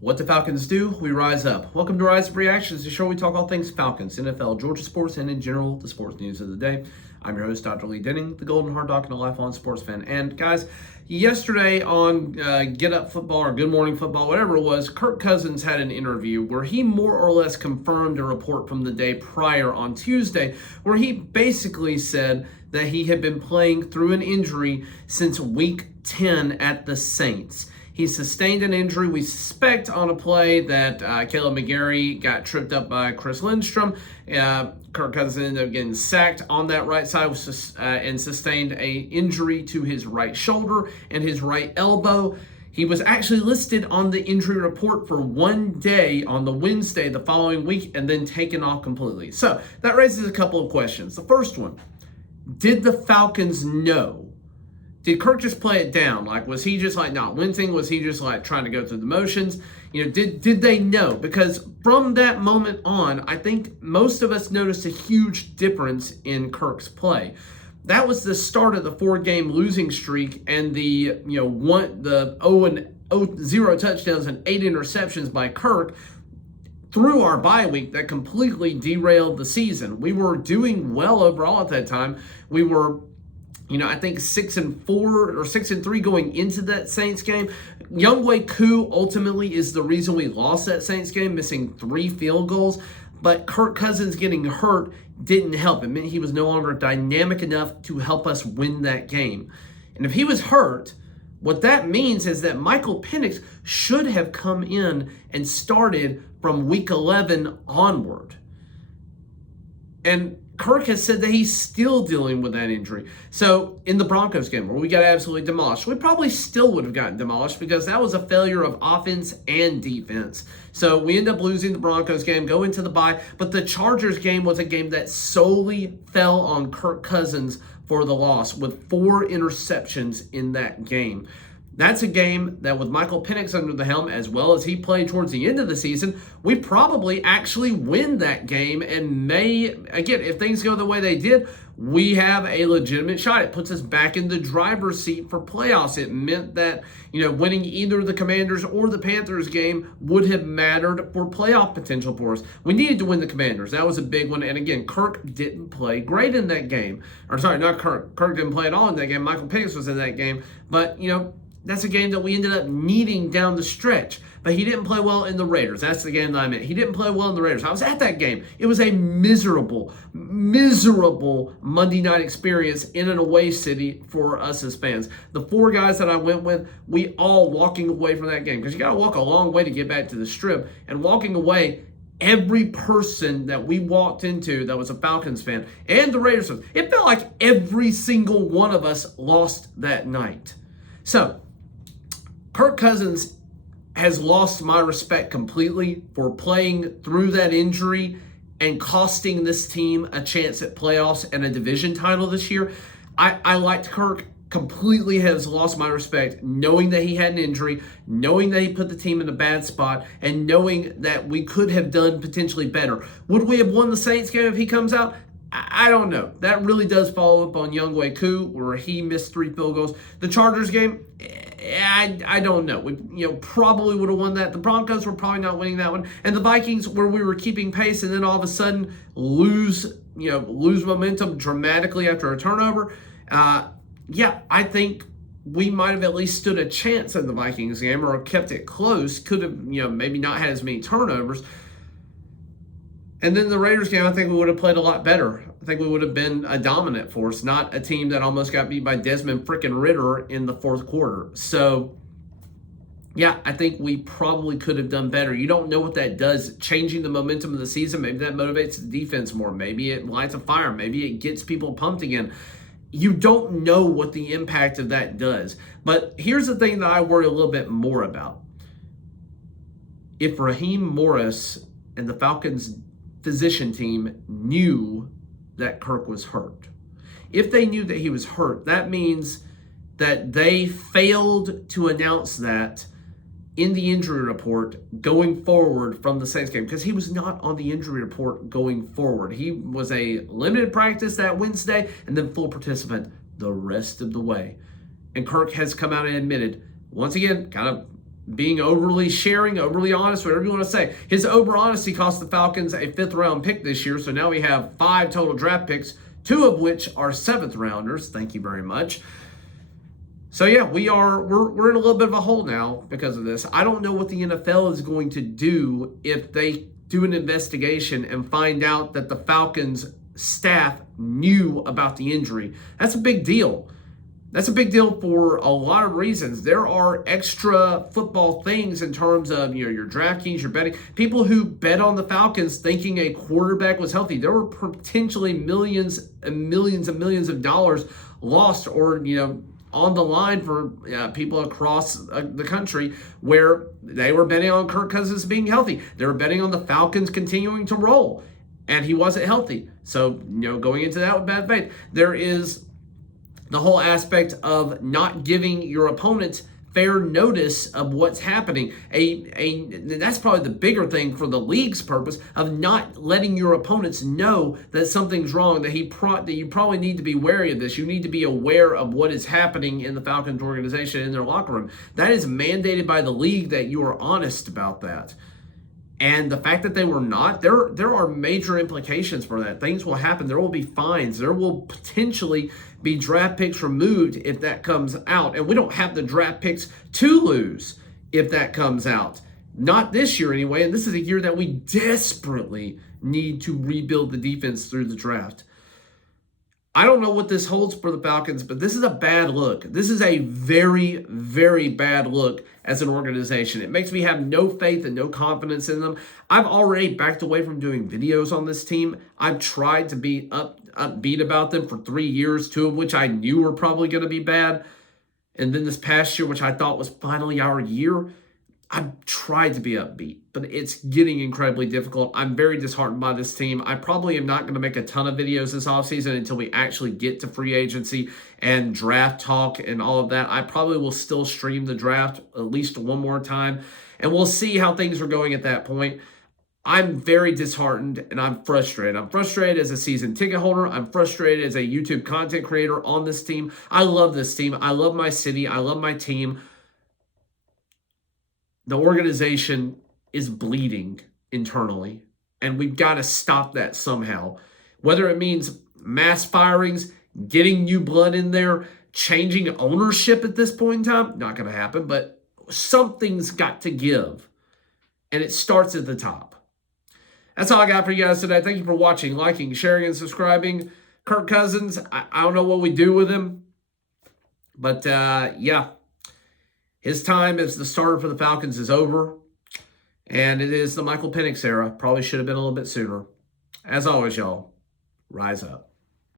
What the Falcons do, we rise up. Welcome to Rise Up Reactions, the show where we talk all things Falcons, NFL, Georgia sports, and in general, the sports news of the day. I'm your host, Dr. Lee Denning, the Golden Hard Doc and a lifelong sports fan. And guys, yesterday on Get Up Football or Good Morning Football, whatever it was, Kirk Cousins had an interview where he more or less confirmed a report from the day prior on Tuesday, where he basically said that he had been playing through an injury since week 10 at the Saints. He sustained an injury, we suspect, on a play that Caleb McGarry got tripped up by Chris Lindstrom. Kirk Cousins ended up getting sacked on that right side and sustained an injury to his right shoulder and his right elbow. He was actually listed on the injury report for 1 day on the Wednesday the following week and then taken off completely. So that raises a couple of questions. The first one, did the Falcons know? Did Kirk just play it down? Like, was he just like not wincing? Was he just like trying to go through the motions? You know, did they know? Because from that moment on, I think most of us noticed a huge difference in Kirk's play. That was the start of the 4-game losing streak and the 0 touchdowns and 8 interceptions by Kirk through our bye week that completely derailed the season. We were doing well overall at that time. We were, I think 6-4 or 6-3 going into that Saints game. Younghoe Koo ultimately is the reason we lost that Saints game, missing 3 field goals. But Kirk Cousins getting hurt didn't help. It meant he was no longer dynamic enough to help us win that game. And if he was hurt, what that means is that Michael Penix should have come in and started from week 11 onward. And Kirk has said that he's still dealing with that injury. So in the Broncos game where we got absolutely demolished, we probably still would have gotten demolished because that was a failure of offense and defense. So we end up losing the Broncos game, go into the bye. But the Chargers game was a game that solely fell on Kirk Cousins for the loss with 4 interceptions in that game. That's a game that with Michael Penix under the helm, as well as he played towards the end of the season, we probably actually win that game and may, again, if things go the way they did, we have a legitimate shot. It puts us back in the driver's seat for playoffs. It meant that, winning either the Commanders or the Panthers game would have mattered for playoff potential for us. We needed to win the Commanders. That was a big one. And again, Kirk didn't play great in that game. Or sorry, not Kirk. Kirk didn't play at all in that game. Michael Penix was in that game. But, that's a game that we ended up needing down the stretch. But he didn't play well in the Raiders. That's the game that I meant. He didn't play well in the Raiders. I was at that game. It was a miserable Monday night experience in an away city for us as fans. The 4 guys that I went with, we all walking away from that game. Because you got to walk a long way to get back to the Strip. And walking away, every person that we walked into that was a Falcons fan and the Raiders fans, it felt like every single one of us lost that night. So, Kirk Cousins has lost my respect completely for playing through that injury and costing this team a chance at playoffs and a division title this year. I liked Kirk, completely has lost my respect, knowing that he had an injury, knowing that he put the team in a bad spot, and knowing that we could have done potentially better. Would we have won the Saints game if he comes out? I don't know. That really does follow up on Younghoe Koo, where he missed 3 field goals. The Chargers game, I don't know. We probably would have won that. The Broncos were probably not winning that one. And the Vikings, where we were keeping pace and then all of a sudden lose momentum dramatically after a turnover. I think we might have at least stood a chance in the Vikings game or kept it close. Could have, maybe not had as many turnovers. And then the Raiders game, I think we would have played a lot better. I think we would have been a dominant force, not a team that almost got beat by Desmond frickin' Ridder in the 4th quarter. So, I think we probably could have done better. You don't know what that does, changing the momentum of the season. Maybe that motivates the defense more. Maybe it lights a fire. Maybe it gets people pumped again. You don't know what the impact of that does. But here's the thing that I worry a little bit more about. If Raheem Morris and the Falcons physician team knew that Kirk was hurt. If they knew that he was hurt, that means that they failed to announce that in the injury report going forward from the Saints game, because he was not on the injury report going forward. He was a limited practice that Wednesday and then full participant the rest of the way. And Kirk has come out and admitted, once again, kind of being overly sharing, overly honest, whatever you want to say. His over honesty cost the Falcons a 5th round pick this year, so now we have 5 total draft picks, 2 of which are 7th rounders. Thank you very much. So yeah, we're in a little bit of a hole now because of this. I don't know what the NFL is going to do if they do an investigation and find out that the Falcons staff knew about the injury. That's a big deal. That's a big deal for a lot of reasons. There are extra football things in terms of, your DraftKings, your betting. People who bet on the Falcons thinking a quarterback was healthy. There were potentially millions and millions and millions of dollars lost or, on the line for people across the country where they were betting on Kirk Cousins being healthy. They were betting on the Falcons continuing to roll, and he wasn't healthy. So, going into that with bad faith. There is the whole aspect of not giving your opponents fair notice of what's happening. That's probably the bigger thing for the league's purpose of not letting your opponents know that something's wrong, that you probably need to be wary of this. You need to be aware of what is happening in the Falcons organization, in their locker room. That is mandated by the league, that you are honest about that. And the fact that they were not, there are major implications for that. Things will happen. There will be fines. There will potentially be draft picks removed if that comes out. And we don't have the draft picks to lose if that comes out. Not this year anyway. And this is a year that we desperately need to rebuild the defense through the draft. I don't know what this holds for the Falcons, but this is a bad look. This is a very, very bad look as an organization. It makes me have no faith and no confidence in them. I've already backed away from doing videos on this team. I've tried to be upbeat about them for 3 years, 2 of which I knew were probably going to be bad. And then this past year, which I thought was finally our year, I've tried to be upbeat, but it's getting incredibly difficult. I'm very disheartened by this team. I probably am not going to make a ton of videos this offseason until we actually get to free agency and draft talk and all of that. I probably will still stream the draft at least one more time, and we'll see how things are going at that point. I'm very disheartened, and I'm frustrated. I'm frustrated as a season ticket holder. I'm frustrated as a YouTube content creator on this team. I love this team. I love my city. I love my team. The organization is bleeding internally, and we've got to stop that somehow. Whether it means mass firings, getting new blood in there, changing ownership at this point in time, not going to happen, but something's got to give, and it starts at the top. That's all I got for you guys today. Thank you for watching, liking, sharing, and subscribing. Kirk Cousins, I don't know what we do with him, but yeah. His time as the starter for the Falcons is over, and it is the Michael Penix era. Probably should have been a little bit sooner. As always, y'all, rise up.